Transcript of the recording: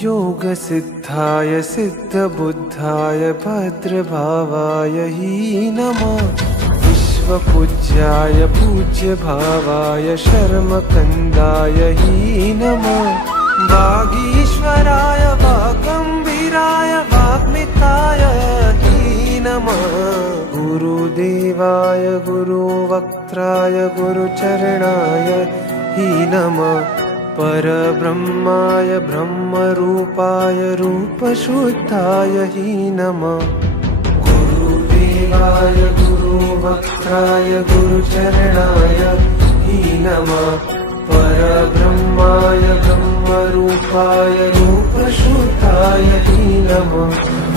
योगसिद्धाय सिद्धबुद्धाय भद्रभावाय हि नमः। विश्वपूज्याय पूज्यभावाय शर्मकन्दाय हि नमः। वागीश्वराय वागम्भीराय वाग्मिताय हि नमः। गुरुदेवाय गुरुवक्त्राय गुरुचरणाय हि नमः। परब्रह्माय ब्रह्मरूपाय रूपशुद्धाय हि नमः। गुरुदेवाय गुरुवक्त्राय गुरुचरणाय हि नमः। परब्रह्माय ब्रह्मरूपाय रूपशुद्धाय हि नमः।